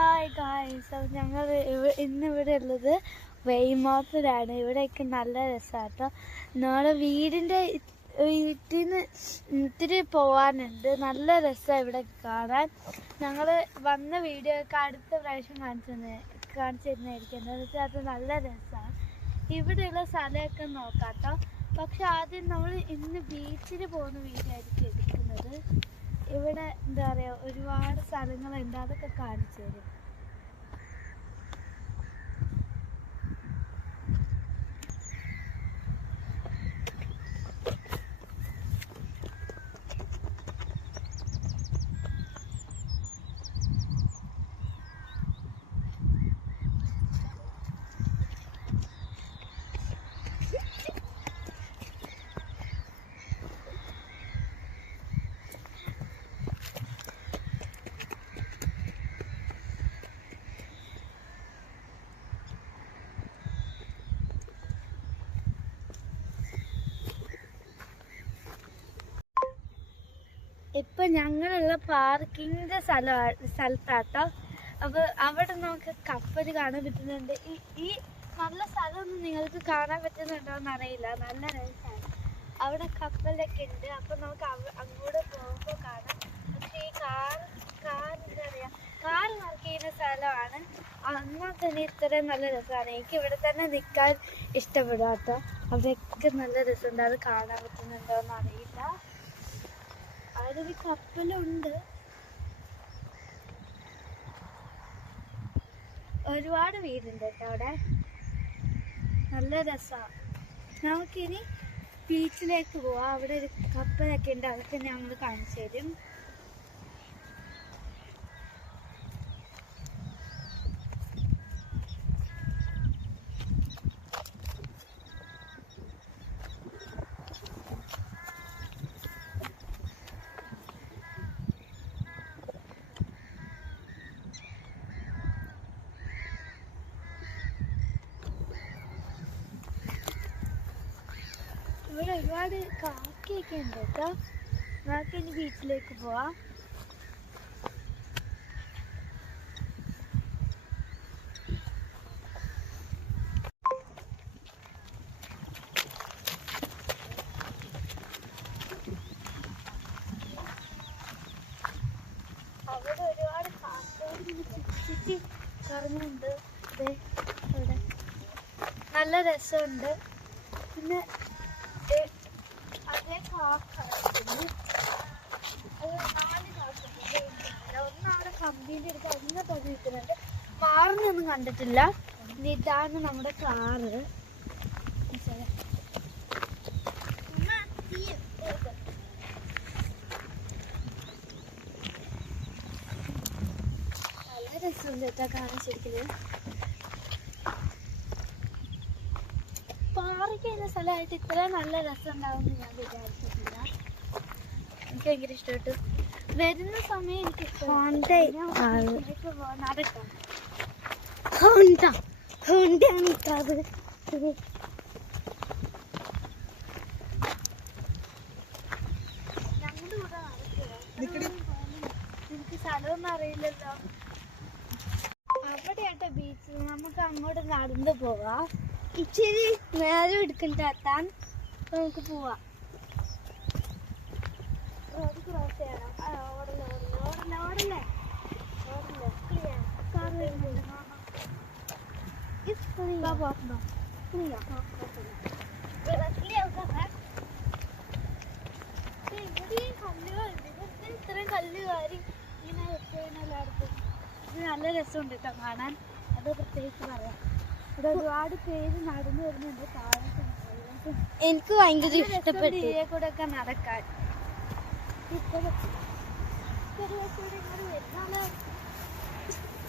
Hi guys അപ്പോൾ ഞങ്ങൾ ഇന്നിവിടെ ഉള്ളത് വെയ്മാപ്പിലാണ് ഇവിടെയൊക്കെ നല്ല രസമാട്ടോ നമ്മുടെ വീടിന്റെ വീട്ടിൽ നിന്ന് ഇത്തിരി പോവാനുണ്ട്. നല്ല രസമാണ് ഇവിടെ കാണാൻ. ഞങ്ങൾ വന്ന വീഡിയോ ഒക്കെ അടുത്ത പ്രാവശ്യം കാണിച്ചു തന്നെ കാണിച്ചു തരുന്നതായിരിക്കും എന്താണെന്ന് വെച്ചാൽ അത് നല്ല രസമാണ് ഇവിടെയുള്ള സ്ഥലമൊക്കെ നോക്കാട്ടോ. പക്ഷെ ആദ്യം നമ്മൾ ഇന്ന് ബീച്ചിൽ പോകുന്ന വീഡിയോ ആയിരിക്കും എടുക്കുന്നത്. ഇവിടെ എന്താ പറയാ ഒരുപാട് സ്ഥലങ്ങളുണ്ട് അതൊക്കെ കാണിച്ചു തരും. ഇപ്പൊ ഞങ്ങളുള്ള പാർക്കിങ്ങിന്റെ സ്ഥല സ്ഥലത്താട്ടോ. അപ്പൊ അവിടെ നമുക്ക് കപ്പൽ കാണാൻ പറ്റുന്നുണ്ട്. ഈ നല്ല സ്ഥലമൊന്നും നിങ്ങൾക്ക് കാണാൻ പറ്റുന്നുണ്ടോ എന്ന് അറിയില്ല നല്ല രസമാണ് അവിടെ കപ്പലൊക്കെ ഉണ്ട്. അപ്പൊ നമുക്ക് അങ്ങോട്ട് പോകുമ്പോൾ കാണാം. പക്ഷെ ഈ കാർ കാർ എന്താ പറയാ? കാർ വർക്ക് ചെയ്യുന്ന സ്ഥലമാണ്. എന്നാൽ തന്നെ ഇത്രയും നല്ല രസമാണ് എനിക്ക് ഇവിടെ തന്നെ നിൽക്കാൻ ഇഷ്ടപ്പെടും കേട്ടോ അവിടെയൊക്കെ നല്ല രസമുണ്ട്. അത് കാണാൻ പറ്റുന്നുണ്ടോ എന്ന് ഒരു കപ്പലുണ്ട്. ഒരുപാട് വീടുണ്ട് കേട്ടോ അവിടെ. നല്ല രസമാണ് നമുക്കിനി ബീച്ചിലേക്ക് പോവാം. അവിടെ ഒരു കപ്പലൊക്കെ ഉണ്ട്. അതൊക്കെ ഞങ്ങൾ കാണിച്ചു തരും ഇവിടെ ഒരുപാട് കാക്കയൊക്കെ ഉണ്ട് കേട്ടോ. നമുക്ക് ഇനി ബീച്ചിലേക്ക് പോവാം. അവിടെ ഒരുപാട് അവിടെ. നല്ല രസമുണ്ട്. പിന്നെ ഏ, അതേ കാക്ക ഉണ്ട്. അത് നാല് കാക്കയുണ്ട്. ഒന്ന് അവിടെ കമ്പീന്റെ അടുത്ത് ഒന്ന് തൊടി നിൽക്കുന്നുണ്ട് മാറുന്നൊന്നും കണ്ടിട്ടില്ല. ഇതാണ് നമ്മുടെ കാറ് നല്ല രസമുണ്ട് കേട്ടോ കാണാൻ ശരിക്കും പാർക്ക് ചെയ്യുന്ന സ്ഥലമായിട്ട് ഇത്ര നല്ല രസം ഉണ്ടാവും ഞാൻ വിചാരിച്ചിട്ടില്ല. എനിക്ക് ഭയങ്കര ഇഷ്ടപ്പെട്ടു. വരുന്ന സമയം എനിക്ക് ആണ്. നടക്കാം. ഹോണ്ട. ഹോണ്ടയാണ് ഈ കാവ് സ്ഥലമൊന്നും അറിയില്ലല്ലോ. അവിടെയാട്ടോ ബീച്ച് നമുക്ക് അങ്ങോട്ട് നടന്നു പോവാം. ഇച്ചിരി നേരം എടുക്കണ്ട എത്താൻ. നമുക്ക് പോവാം. റോഡ് ക്രോസ് ചെയ്യണം. ഓടല്ലേ ഓടല്ലേ ഓടല്ലേ ഓടല്ലേ. കാർ വരുന്നുണ്ട്. നല്ല രസമുണ്ട് കേട്ടോ കാണാൻ അത് പ്രത്യേകിച്ച് പറയാം ഇവിടെ ഒരുപാട് പേര് നടന്നു വരുന്നുണ്ട് താഴെ. എനിക്ക് ഭയങ്കര ഇഷ്ടപ്പെട്ടു ഇതിലെ കൂടെ ഒക്കെ നടക്കാൻ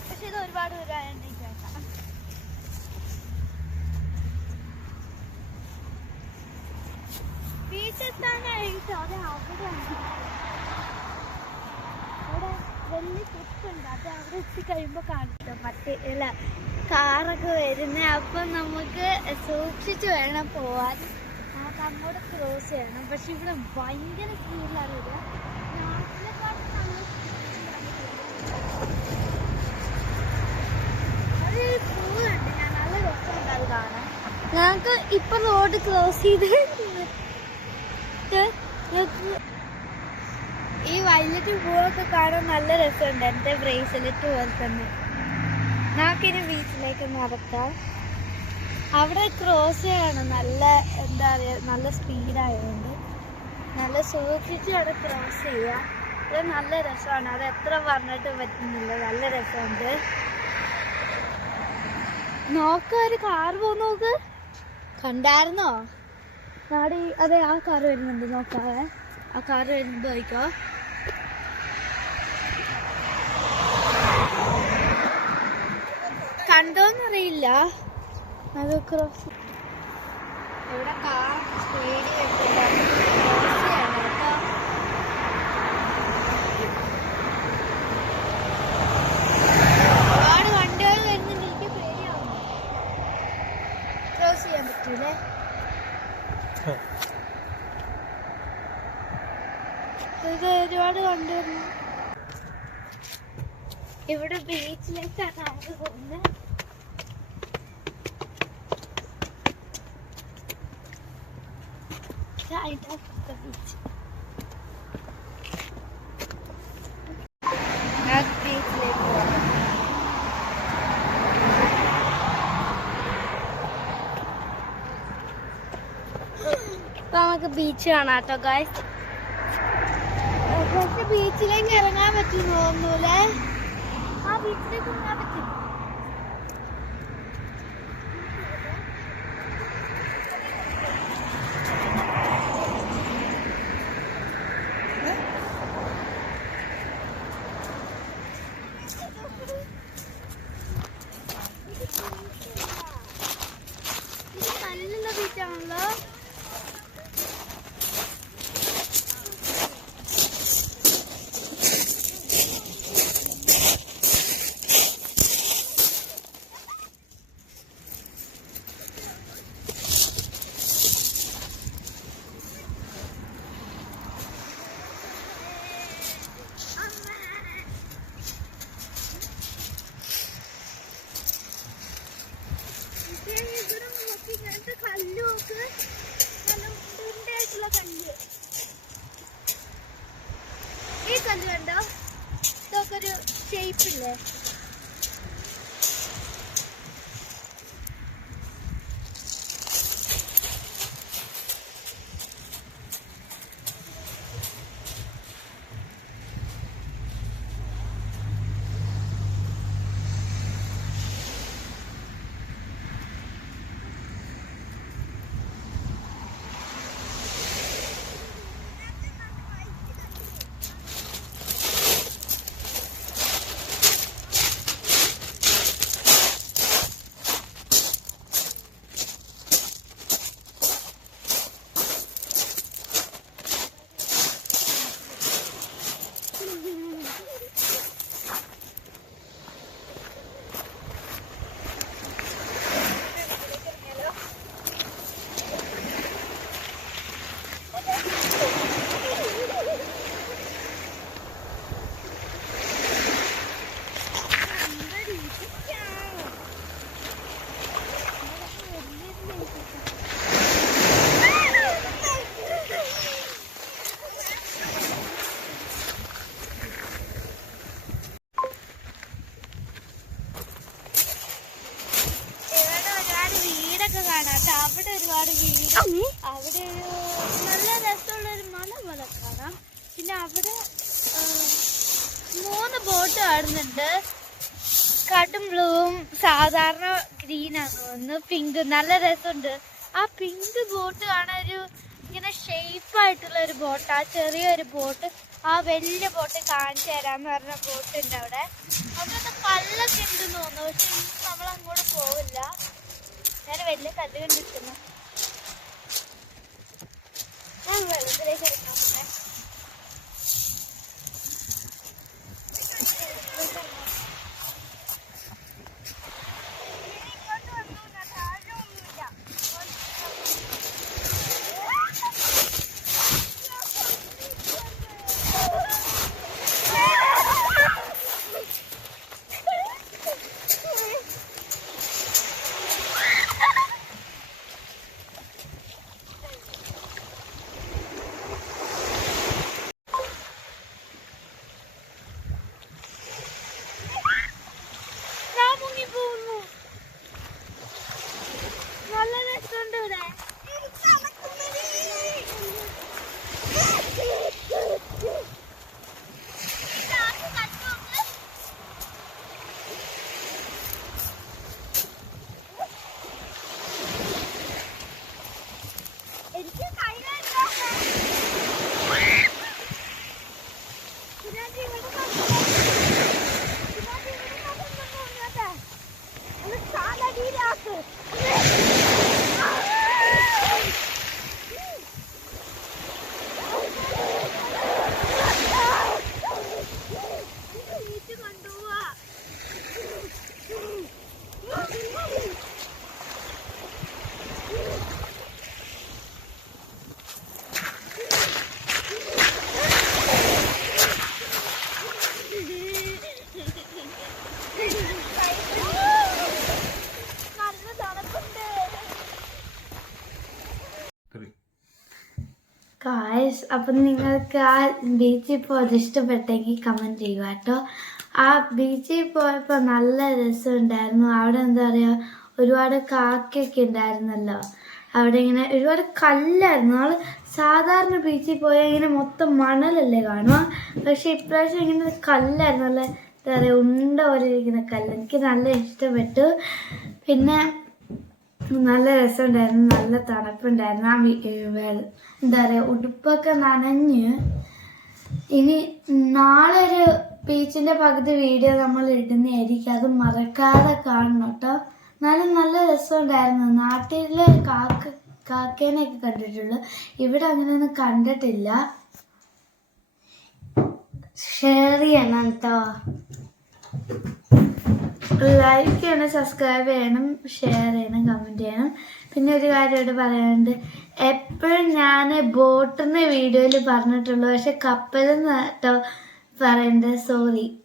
പക്ഷെ ഇത് ഒരുപാട് ദൂരമായോണ്ട് വീട്ടിൽ തന്നെ അവിടെ വലിയ കുത്തുണ്ട് അത് അവിടെ എത്തി കഴിയുമ്പോൾ കാണിക്കാം അല്ല കാറൊക്കെ വരുന്ന അപ്പം നമുക്ക് സൂക്ഷിച്ചു വേണം പോവാൻ നമുക്ക് അങ്ങോട്ട് ക്രോസ് ചെയ്യണം പക്ഷെ ഇവിടെ ഭയങ്കര സ്പീഡിലാണ് നമ്മൾ പൂവുണ്ട് ഞാൻ നല്ല രസമുണ്ട് അത് കാണാൻ ഞങ്ങൾക്ക് റോഡ് ക്രോസ് ചെയ്ത് ഈ വൈലറ്റ് പൂവൊക്കെ കാണാൻ നല്ല രസമുണ്ട്. എന്റെ ബ്രേസ്ലെറ്റ് പോലെ തന്നെ. നമുക്കിനി ബീച്ചിലേക്ക് നടക്കാം അവിടെ ക്രോസ് ചെയ്യണം. നല്ല എന്താ പറയുക നല്ല സ്പീഡായതുകൊണ്ട് നല്ല സൂക്ഷിച്ച് അവിടെ ക്രോസ് ചെയ്യുക ഇത് നല്ല രസമാണ്. അത് എത്ര പറഞ്ഞിട്ടും പറ്റുന്നില്ല. നല്ല രസമുണ്ട്. നോക്ക ഒരു കാർ പോകുന്ന നോക്ക് കണ്ടായിരുന്നോ? നാടി അതെ ആ കാർ വരുന്നുണ്ട് നോക്കാവേ. ആ കാർ വരുന്നത് നോക്കോ കണ്ടോന്നറിയില്ല. അത് ക്രോസ് ഇവിടെ കാർ കേട്ടോ ഒരുപാട് വണ്ടികൾ വരുന്നുണ്ട്. എനിക്ക് പേടിയാവുന്നു. ക്രോസ് ചെയ്യാൻ പറ്റൂലേ? ഇത് ഒരുപാട് കണ്ടുവരുന്നു. ഇവിടെ ബീച്ചിലേക്കാണ് നമുക്ക് പോകുന്നത്. ബീച്ച് നമുക്ക് ബീച്ച് കാണാട്ടോ കേട്ടോ ഗായ്സ് പക്ഷെ ബീച്ചിലേക്ക് ഇറങ്ങാൻ പറ്റുന്നു തോന്നൂലേ ആ ബീച്ചിലേക്ക് ഇറങ്ങാൻ പറ്റും. അവിടെ ഒരു നല്ല രസമുള്ള ഒരു മല പോലെ കാണാം. പിന്നെ അവിടെ മൂന്ന് ബോട്ട് കാണുന്നുണ്ട്. കടും ബ്ലൂവും സാധാരണ ഗ്രീൻ ഒന്ന് പിങ്ക് നല്ല രസമുണ്ട്. ആ പിങ്ക് ബോട്ട് കാണാൻ ഒരു ഇങ്ങനെ ഷേപ്പ് ആയിട്ടുള്ള ഒരു ബോട്ട് ആ ചെറിയൊരു ബോട്ട് ആ വലിയ ബോട്ട് കാണിച്ചു തരാമെന്ന് പറഞ്ഞ ബോട്ട് ഉണ്ട് അവിടെ. അവിടെ കല്ലൊക്കെ ഉണ്ടെന്ന് തോന്നുന്നു. പക്ഷെ നമ്മൾ അങ്ങോട്ട് പോവില്ല. ഞാൻ വലിയ കല്ല് കണ്ടിരിക്കുന്നു. 那么，我们再来学一学。കായസ് അപ്പം നിങ്ങൾക്ക് ആ ബീച്ചിൽ പോയത് ഇഷ്ടപ്പെട്ടെങ്കിൽ കമന്റ് ചെയ്യുക കേട്ടോ. ആ ബീച്ചിൽ പോയപ്പോൾ നല്ല രസമുണ്ടായിരുന്നു. അവിടെ എന്താ പറയുക ഒരുപാട് കാക്കയൊക്കെ ഉണ്ടായിരുന്നല്ലോ. അവിടെ ഇങ്ങനെ ഒരുപാട് കല്ലായിരുന്നു. നമ്മൾ സാധാരണ ബീച്ചിൽ പോയാൽ ഇങ്ങനെ മൊത്തം മണലല്ലേ കാണുക? പക്ഷെ ഇപ്രാവശ്യം ഇങ്ങനെ കല്ലായിരുന്നു. നല്ല എന്താ പറയുക ഉണ്ട പോലെ ഇരിക്കുന്ന കല്ല്. എനിക്ക് നല്ല ഇഷ്ടപ്പെട്ടു. പിന്നെ നല്ല രസമുണ്ടായിരുന്നു നല്ല തണുപ്പുണ്ടായിരുന്നു. ആ എന്താ പറയുക ഉടുപ്പൊക്കെ നനഞ്ഞ് ഇനി നാളെ ഒരു ബീച്ചിന്റെ പകുതി വീഡിയോ നമ്മൾ ഇടുന്നതായിരിക്കും. അത് മറക്കാതെ കാണണം കേട്ടോ. എന്നാലും നല്ല രസമുണ്ടായിരുന്നു. നാട്ടിലെ കാക്ക കാക്കേനെയൊക്കെ കണ്ടിട്ടുള്ളൂ. ഇവിടെ അങ്ങനെയൊന്നും കണ്ടിട്ടില്ല. ഷെയർ ചെയ്യണം കേട്ടോ. ലൈക്ക് ചെയ്യണം സബ്സ്ക്രൈബ് ചെയ്യണം ഷെയർ ചെയ്യണം കമന്റ് ചെയ്യണം. പിന്നെ ഒരു കാര്യമായിട്ട് പറയാനുണ്ട്. എപ്പോഴും ഞാൻ ബോട്ടിന്ന് വീഡിയോയിൽ പറഞ്ഞിട്ടുള്ളൂ. പക്ഷെ കപ്പലെന്ന് കേട്ടോ പറയണ്ടേ. സോറി